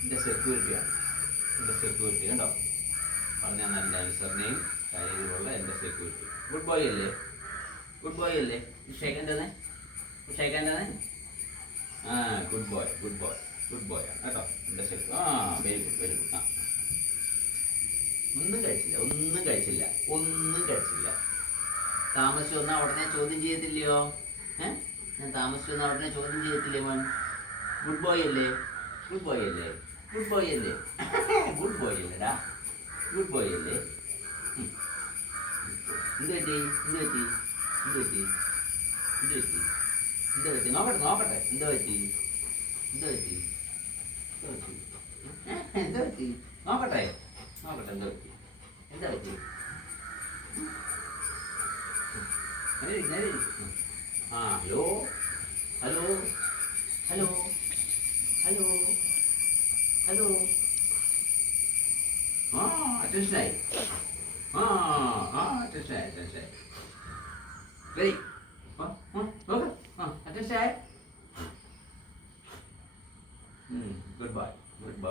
എൻ്റെ സെക്യൂരിറ്റിയാണ്. എൻ്റെ സെക്യൂരിറ്റി കണ്ടോ, പറഞ്ഞാൽ നല്ല ആൻസറിനെയും കയ്യിലുള്ള എൻ്റെ സെക്യൂരിറ്റി. ഗുഡ് ബോയ് അല്ലേ? ഗുഡ് ബോയ് അല്ലേ? ഷേക്കൻ തന്നെ, ഷേക്കൻ തന്നെ. ആ good boy, good boy, good boy ആണ് കേട്ടോ എൻ്റെ സെക്യൂ. ആ വെരി ഗുഡ്, വെരി ഗുഡ്. ആ ഒന്നും കഴിച്ചില്ല, ഒന്നും കഴിച്ചില്ല, ഒന്നും കഴിച്ചില്ല. താമസിച്ച് വന്നാൽ ഉടനെ ചോദ്യം ചെയ്യത്തില്ലയോ? ഞാൻ താമസിച്ച് വന്നാൽ ഉടനെ ചോദ്യം ചെയ്യത്തില്ലേ മോൻ? ഗുഡ് ബോയ് അല്ലേ? ഗുഡ് ബോയ് അല്ലേ? ഗുഡ് ബോയ് അല്ലേ? ഗുഡ് ബോയ് അല്ലേടാ? ഗുഡ് ബോയ് അല്ലേ? എന്ത് പറ്റി, എന്ത് പറ്റി, എന്ത് പറ്റി, എന്ത് പറ്റി, എന്ത് പറ്റി? നോക്കട്ടെ, നോക്കട്ടെ, എന്ത് പറ്റി, എന്ത് പറ്റി, എന്ത് പറ്റി, എന്ത് പറ്റി, നോക്കട്ടെ, നോക്കട്ടെ, എന്ത് പറ്റി, എന്താ പറ്റി? ആ hello, hello, hello, hello, hello. ആ അറ്റൻഷനായി. ആ ആ അറ്റൻഷനായി, അറ്റൻഷനായി. വെരി നോക്ക്. ആ അറ്റൻഷനായി. Good bye, good by.